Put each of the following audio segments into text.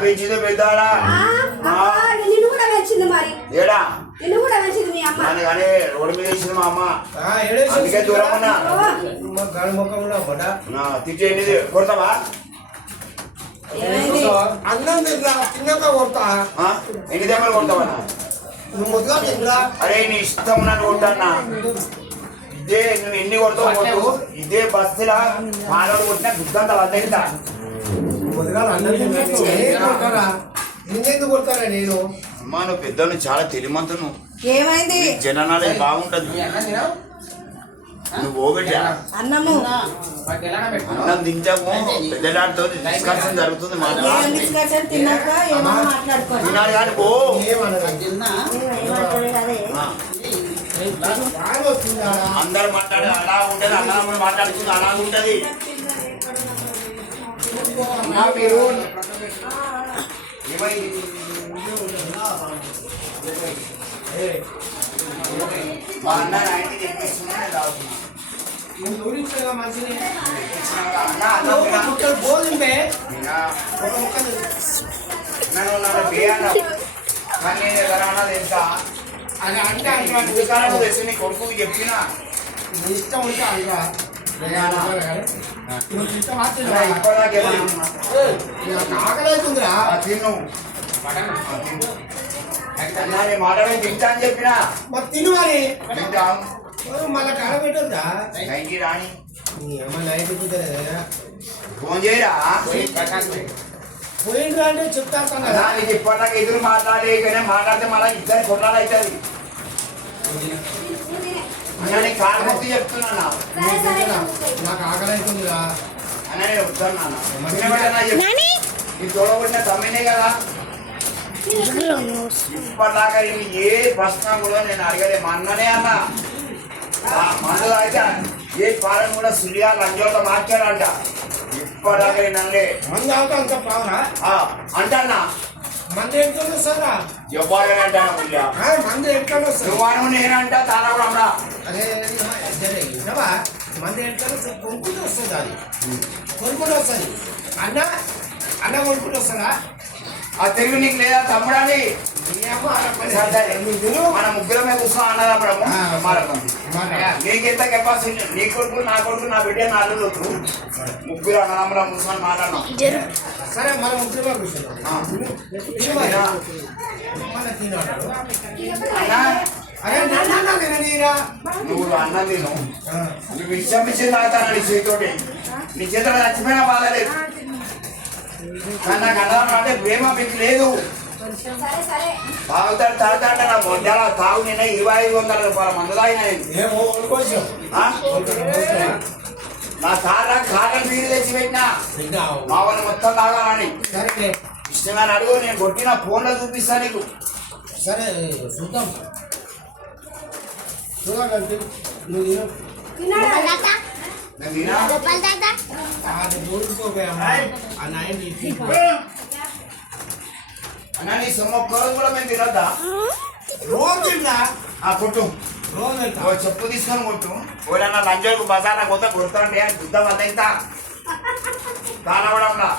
పెంచింది పెద్దాడా నిన్ను కూడా పెంచింది మరి ఏడా నిన్ను కూడా పెంచింది మీ అమ్మ కానీ రోడ్డు మీద వేసింది మా అమ్మ అందుకే దూరం ఉన్నా తిట్టేది కొడతావా అన్నం తిన్నా తిన్నాక కొడతా ఎన్ని దెబ్బలు కొడతావా నువ్వు ముద్దుగా తిన్నా అరే నీ ఇష్టం ఉన్నట్టు కొట్టానా ఇదే నువ్వు ఎన్ని కొడతావు కొట్టు ఇదే బస్సులా మానవుడు కొట్టినా గుద్దంతా అద్దెంతా ముద్దుగా అన్నం తిన్నా నిన్నెందుకు కొడతారా నేను అమ్మా నువ్వు పెద్దలు చాలా తెలిమంతును ఏమైంది జనాలే బాగుంటది నువ్వు పోగొట్టా అన్నము అన్నం తింటాము పెద్దలాడితో డిస్కషన్ జరుగుతుంది తిన్నాక ఏమన్నా మాట్లాడుకోవాలి తినాలి కానీ పో అందరు మాట్లాడే అలా ఉంటది అలా మాట్లాడుతుంది అలా ఉంటది మీరు మా అన్న ఆయనకి చెప్పేస్తున్నా నేను తాగుతున్నా నీ కొడుకు చెప్పినా ఇష్టం ఉంటే అంటా ఆకలితుందిరా తిను మాట్లాడే తింటా అని చెప్పినా మరి తిను మరి తింటాం మళ్ళీ కాడ పెట్టద్దా నైన్కి రాని నైట్ ఫోన్ చేయరా పోయిండ్రా అంటే చెప్తాను కదా నీకు ఇప్పటిదాకా ఎదురు మాట్లాడే మాట్లాడితే మళ్ళీ ఇద్దరు కొట్లాలు అవుతుంది నేను కాలు మొక్కి చెప్తున్నా నాకు ఆకలి అవుతుందిరా అన్న నేను వద్దన్నా నీ చూడబడిన తమ్మినే కదా ఇప్పటిదాకా ఏ ప్రశ్న కూడా నేను అడగలే మా అన్ననే అన్నా మందులు అయితే ఏ పాలన కూడా సులియా లంజోతో మార్చాడంట ఇప్పటిదాకా నేనంటే మంది అవుతా అంత పావురా అంటన్నా మంది ఎట్లా వస్తారా ఎవరైనా అంటాను మంది ఎట్లా వస్తారు నువ్వు నేనంట తాను కూడా అమ్మడా అదే మంది ఎట్లా కొనుక్కుంటూ వస్తుంది అది కొనుక్కుంటూ వస్తుంది అన్న కొనుక్కుంటూ వస్తారా ఆ తెలుగు నీకు లేదా తమ్ముడాని మన ముగ్గురమే కూర్చో అన్నదమ్ముడము నీకెంత కెపాసిటీ నీ కొడుకు నా కొడుకు నా బిడ్డ నా అల్లుడు ముగ్గురు అన్నదమ్ముల కూర్చొని మాట్లాడడం సరే మన ముగ్గురు నువ్వు అన్నం తిను నువ్వు ఇష్టం ఇచ్చింది తాగుతాను నీ చేతితోటి నీ చేతిలో చచ్చిపోయినా బాధలేదు కానీ నాకు అన్నం అంటే ప్రేమ మీకు లేదు తాగుతాడు నా మొండాల తాగు నిన్న 2500 రూపాయల మందు తాగిన నా కారణం మీరు తెచ్చి పెట్టినా మా వాళ్ళు మొత్తం తాగాలని ఇష్టంగా అడుగు నేను కొట్టిన ఫోన్లో చూపిస్తా నీకు సరే చూద్దాం చూడాలంటే నువ్వు అన్నా నీ సొమ్మ ఒక్కరోజు కూడా మేము తినొద్దా రోజు తిన్నా కొట్టు రోజు చెప్పు తీసుకొని కొట్టు ఓడన్నా లంజోకు బజార్లో కొత్త కొడుతుంటే గుద్దాం అంత ఇంత కానవడంలా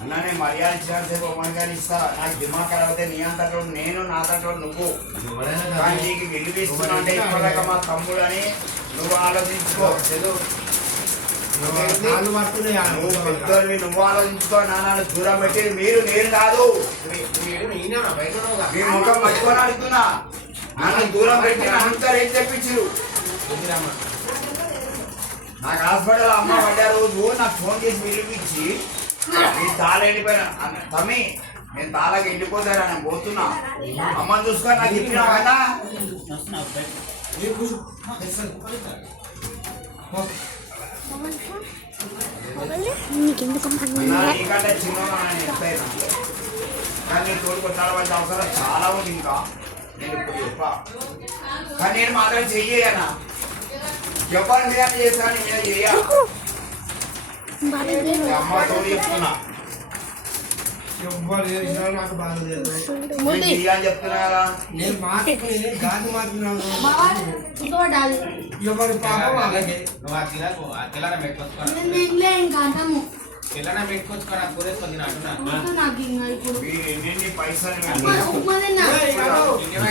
అన్నా నేను మర్యాద ఇచ్చినంతసేపు ఒమ్మగానే ఇస్తా నాకు దిమాగ్ అవుతే నీ అంతటో నేను నా అంతటో నువ్వు కానీ నీకు విలువిస్తున్నా అంటే ఇప్పటిదాకా మా తమ్ముడు అని నువ్వు ఆలోచించుకో నువ్వు పెద్దోళ్ళని నువ్వు ఆలోచించుకో నాన్న దూరం పెట్టి మీరు నేను కాదు మీ ముఖం పట్టుకొని అడుగుతున్నా నన్ను దూరం పెట్టి అంతా ఏం చెప్పించు నాకు హాస్పిటల్ అమ్మ పడ్డ రోజు నాకు ఫోన్ చేసి పిలిపించి నేను తాళ వెళ్ళిపోయినా తమ్మి నేను తాళకి వెళ్ళిపోతారా నేను పోతున్నా అమ్మని చూసుకొని నాకు చెప్పినా కదా నీకంటే చిన్న ఎంతైనా కానీ నేను తోడు కొట్టాల్సిన అవసరం చాలా ఉంది ఇంకా నేను ఇప్పుడు చెప్పా కానీ నేను మాత్రం చెయ్యనా ఎవరి మీద చేస్తాను నేను చెయ్యాలి అమ్మతో చెప్తున్నా ఎవ్వరు చేసినా నాకు బాధ లేదు. నేను చెయ్యాలని చెప్తున్నా కదా. నేను మార్చుకుని గాలి మార్చుకున్నాను. బావా ఇంకోటాలి ఎవరి పాపం అలాగే. నువ్వు ఆ తినకు, ఆ తెల్లన పెట్టుకొచ్చుకోరా. నేను తినలే ఇంకా అన్నము తెల్లన పెట్టుకొచ్చుకోరా, కూరేసుకొని తిన అంటున్నా. వద్దు నాకు ఇంకా ఇప్పుడు మీరు ఎన్ని పైసలు ఉప్మా తిన్నా ఏయ్, అదో. ఇంకేమైనా